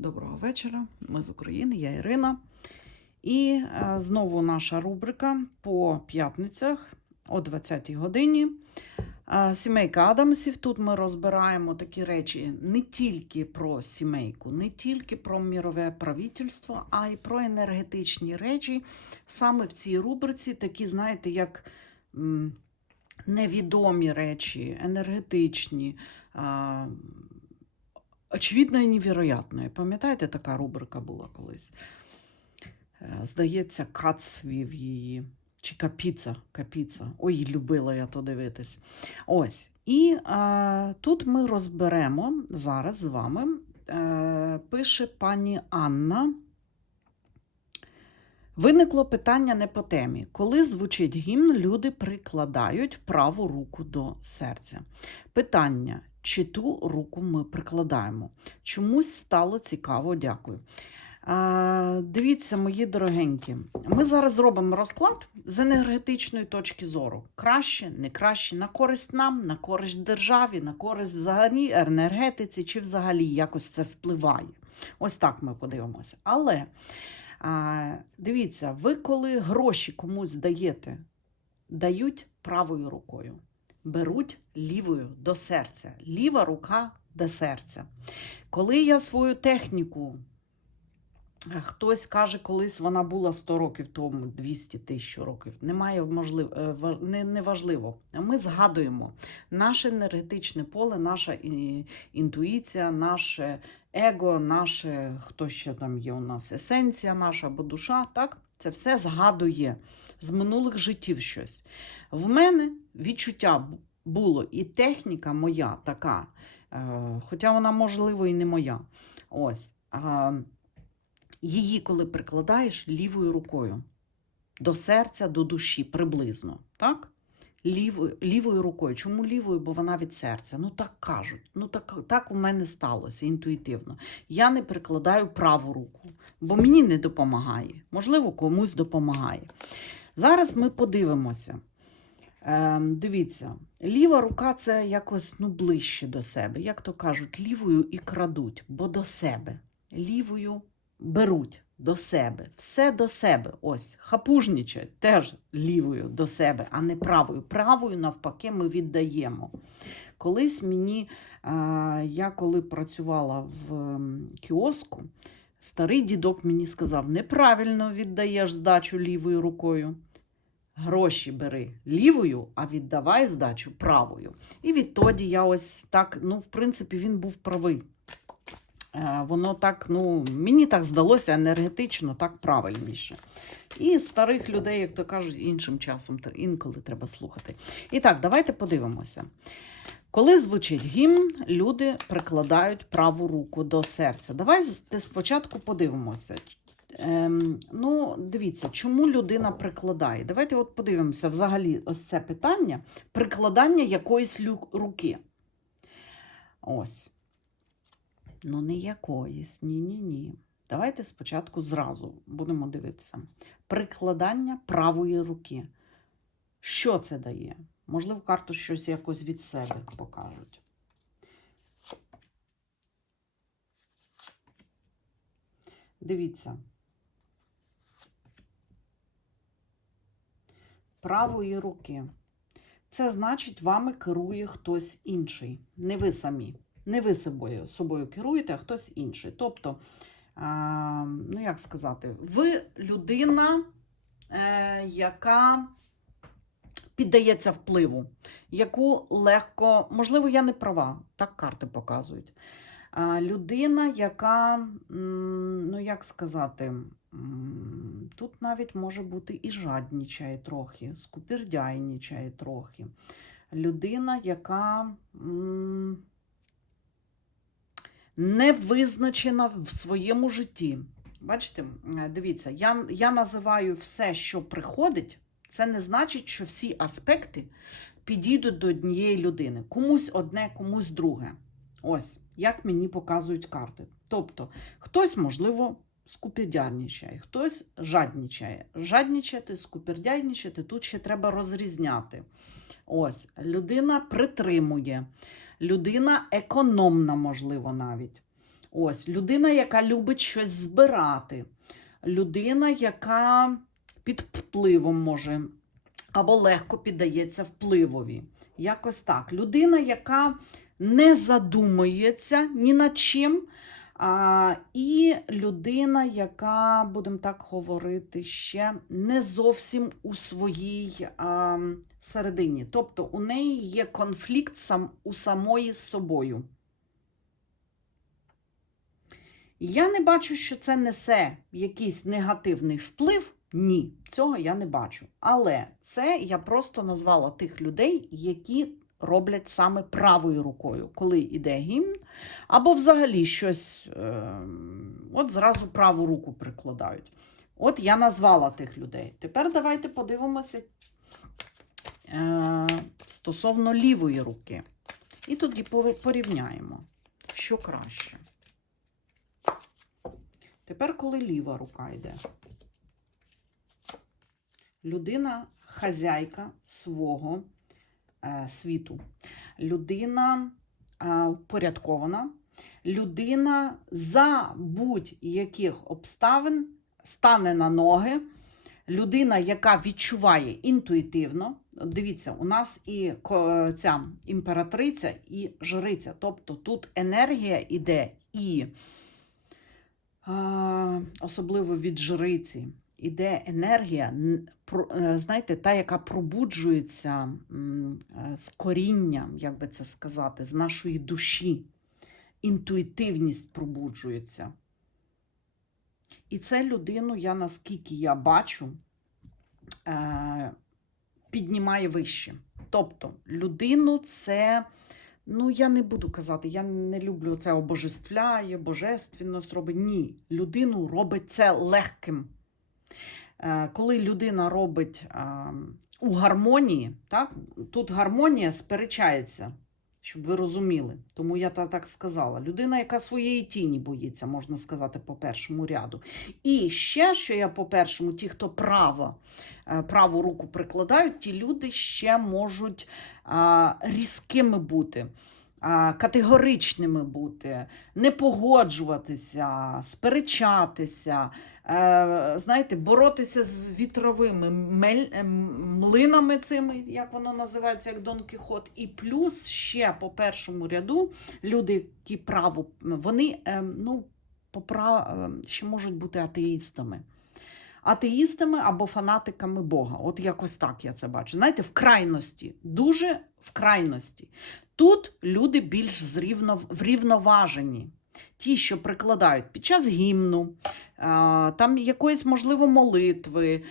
Доброго вечора. Ми з України, я Ірина. І е, знову наша рубрика по п'ятницях о 20-й годині. Е, Сімейка Адамсів. Тут ми розбираємо такі речі не тільки про сімейку, не тільки про мірове правительство, а й про енергетичні речі. Саме в цій рубриці такі, знаєте, як невідомі речі, енергетичні. Очевидно і невероятно. Пам'ятаєте, така рубрика була колись? Е, Здається, Кац вів її. Чи капіца, капіца. Ой, любила я то дивитись. Ось. І е, тут ми розберемо зараз з вами. Е, пише пані Анна. Виникло питання не по темі. Коли звучить гімн, люди прикладають праву руку до серця. Питання: чи ту руку ми прикладаємо? Чомусь стало цікаво, дякую. Дивіться, мої дорогенькі, ми зараз зробимо розклад з енергетичної точки зору. Краще, не краще, на користь нам, на користь державі, на користь взагалі енергетиці, чи взагалі якось це впливає. Ось так ми подивимося. Але а, дивіться, ви коли гроші комусь даєте, дають правою рукою, беруть лівою до серця. Ліва рука до серця. Коли я свою техніку, е, хтось каже, колись вона була 100 років тому, 200 тисяч років, немає можлив, е, не, не. Ми згадуємо наше енергетичне поле, наша інтуїція, наше его, наше, хто ще там є у нас, есенція наша або душа, так? Це все згадує з минулих життів щось. В мене відчуття було, і техніка моя така, е, хоча вона, можливо, і не моя. Ось. Її, коли прикладаєш лівою рукою до серця, до душі, приблизно. Так? Лівою, лівою рукою. Чому лівою? Бо вона від серця. Ну так кажуть. Ну так, так у мене сталося інтуїтивно. Я не прикладаю праву руку, бо мені не допомагає. Можливо, комусь допомагає. Зараз ми подивимося. Ем, дивіться, ліва рука це якось ну, ближче до себе. Як то кажуть, лівою і крадуть, бо до себе. Лівою беруть до себе. Все до себе. Ось, хапужнічать теж лівою до себе, а не правою. Правою, навпаки, ми віддаємо. Колись мені, е, я коли працювала в кіоску, старий дідок мені сказав: неправильно віддаєш здачу лівою рукою. Гроші бери лівою, а віддавай здачу правою. І відтоді я ось так, ну, в принципі, він був правий. Е, Воно так, ну, мені так здалося енергетично, так правильніше. І старих людей, як то кажуть, іншим часом інколи треба слухати. І так, давайте подивимося. Коли звучить гімн, люди прикладають праву руку до серця. Давайте спочатку подивимося. Ем, ну, дивіться, чому людина прикладає? Давайте от подивимося взагалі ось це питання прикладання якоїсь руки. Ось. Ну, не якоїсь, ні-ні-ні. Давайте спочатку зразу будемо дивитися. Прикладання правої руки. Що це дає? Можливо, карту щось якось від себе покажуть. Дивіться. Правої руки. Це значить, вами керує хтось інший. Не ви самі. Не ви собою, собою керуєте, а хтось інший. Тобто, ну як сказати, ви людина, е, яка піддається впливу, яку легко, можливо, я не права, так карти показують. Людина, яка, ну як сказати, тут навіть може бути і жаднічає трохи, скупердяйнічає трохи. Людина, яка не визначена в своєму житті. Бачите, е, дивіться, я, я називаю все, що приходить, це не значить, що всі аспекти підійдуть до однієї людини. Комусь одне, комусь друге. Ось, як мені показують карти. Тобто, хтось, можливо, скупердяйничає, хтось жаднічає. Жаднічати, скупердяйничати, тут ще треба розрізняти. Ось, людина притримує, людина економна, можливо, навіть. Ось людина, яка любить щось збирати, людина, яка під впливом може або легко піддається впливові. Якось так. Людина, яка не задумується ні над чим. А, і людина, яка, будемо так говорити, ще не зовсім у своїй а, середині. Тобто у неї є конфлікт сам, у самої з собою. Я не бачу, що це несе якийсь негативний вплив. Ні, цього я не бачу. Але це я просто назвала тих людей, які роблять саме правою рукою, коли йде гімн, або взагалі щось, е, от зразу праву руку прикладають. От я назвала тих людей. Тепер давайте подивимося стосовно лівої руки. І тоді порівняємо, що краще. Тепер, коли ліва рука йде, людина хазяйка свого е, світу, людина е, впорядкована, людина за будь-яких обставин стане на ноги, людина, яка відчуває інтуїтивно. Дивіться, у нас і ця імператриця, і жриця. Тобто тут енергія іде і особливо від жриці, іде енергія, е, знаєте, та, яка пробуджується е, з корінням, як би це сказати, з нашої душі. Інтуїтивність пробуджується. І це людину, я наскільки я бачу, е, піднімає вище. Тобто, людину це. Ну, я не буду казати, я не люблю це обожествляє, божественність робить. Ні, людину робить це легким. Е, Коли людина робить е, у гармонії, так, тут гармонія сперечається, щоб ви розуміли. Тому я та так сказала. Людина, яка своєї тіні боїться, можна сказати, по першому ряду. І ще, що я по першому, ті, хто право, е, праву руку прикладають, ті люди ще можуть різкими бути, категоричними бути, не погоджуватися, сперечатися, знаєте, боротися з вітровими мель, е, млинами цими, як воно називається, як Дон Кіхот. І плюс ще по першому ряду люди, які право, вони е, ну, по прав- е, ще можуть бути атеїстами атеїстами або фанатиками Бога. От якось так я це бачу. Знаєте, в крайності, дуже в крайності. Тут люди більш зрівно, врівноважені. Ті, що прикладають під час гімну, там якоїсь, можливо, молитви,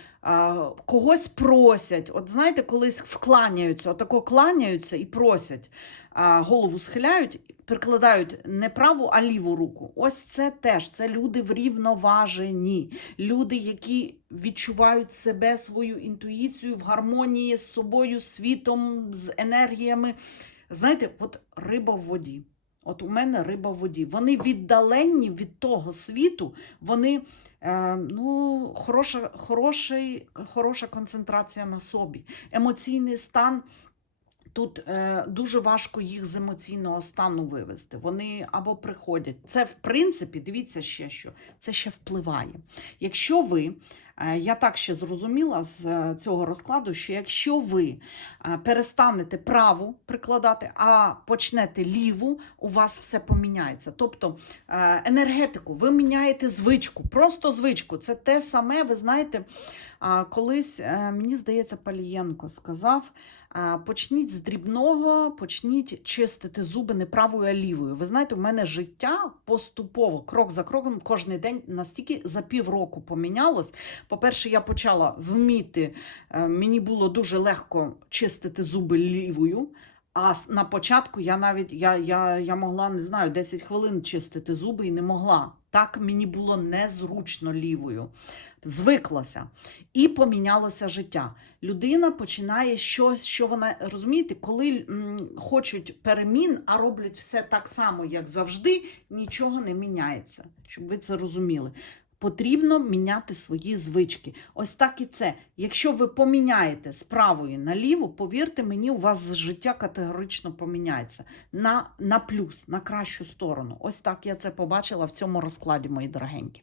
когось просять. От знаєте, колись вкланяються, отако кланяються і просять, голову схиляють, прикладають не праву, а ліву руку. Ось це теж це люди врівноважені люди, які відчувають себе, свою інтуїцію в гармонії з собою, світом, з енергіями. Знаєте, от риба в воді. От у мене риба в воді. Вони віддалені від того світу, вони е, ну, хороша, хороший, хороша концентрація на собі. Емоційний стан. Тут е, дуже важко їх з емоційного стану вивести. Вони або приходять. Це, в принципі, дивіться ще що, це ще впливає. Якщо ви, я так ще зрозуміла з е, цього розкладу, що якщо ви е, перестанете праву прикладати, а почнете ліву, у вас все поміняється. Тобто е, енергетику, ви міняєте звичку, просто звичку. Це те саме, ви знаєте, колись, е, мені здається, Палієнко сказав. Почніть з дрібного, почніть чистити зуби не правою, а лівою. Ви знаєте, у мене життя поступово, крок за кроком, кожен день настільки за півроку помінялось. По-перше, я почала вміти, е, мені було дуже легко чистити зуби лівою. А на початку я навіть я, я, я могла, не знаю, 10 хвилин чистити зуби і не могла. Так мені було незручно лівою. Звиклася. І помінялося життя. Людина починає щось, що вона розумієте, коли м, хочуть перемін, а роблять все так само, як завжди, нічого не міняється. Щоб ви це розуміли. Потрібно міняти свої звички. Ось так і це. Якщо ви поміняєте з правої на ліву, повірте мені, у вас життя категорично поміняється на, на плюс, на кращу сторону. Ось так я це побачила в цьому розкладі, мої дорогенькі.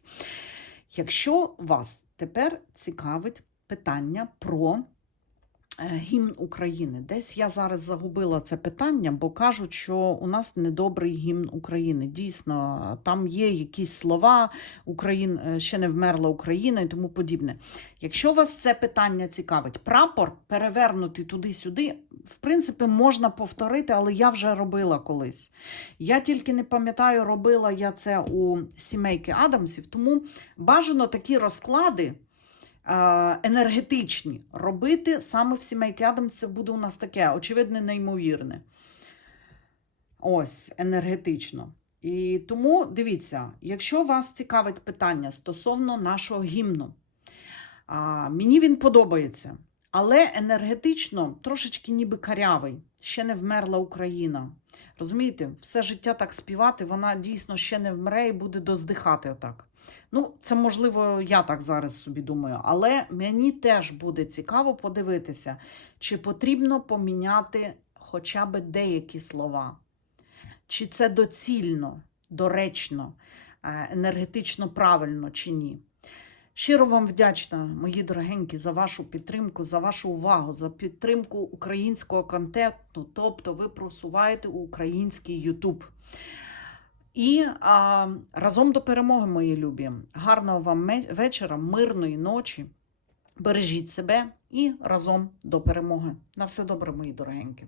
Якщо вас тепер цікавить питання про гімн України, десь я зараз загубила це питання, бо кажуть, що у нас недобрий гімн України. Дійсно, там є якісь слова, Україн е, ще не вмерла Україна і тому подібне. Якщо вас це питання цікавить, прапор перевернутий туди-сюди, в принципі, можна повторити, але я вже робила колись. Я тільки не пам'ятаю, робила я це у сімейки Адамсів, тому бажано такі розклади е, енергетичні робити саме в сімейки Адамс. Це буде у нас таке, очевидно, неймовірне. Ось, енергетично. І тому дивіться, якщо вас цікавить питання стосовно нашого гімну, а, мені він подобається, але енергетично трошечки ніби карявий. Ще не вмерла Україна. Розумієте, все життя так співати, вона дійсно ще не вмре і буде доздихати отак. Ну, це можливо, я так зараз собі думаю, але мені теж буде цікаво подивитися, чи потрібно поміняти хоча б деякі слова, чи це доцільно, доречно, е, енергетично правильно чи ні. Щиро вам вдячна, мої дорогенькі, за вашу підтримку, за вашу увагу, за підтримку українського контенту, тобто ви просуваєте український Ютуб. І а, разом до перемоги, мої любі. Гарного вам вечора, мирної ночі. Бережіть себе і разом до перемоги. На все добре, мої дорогенькі.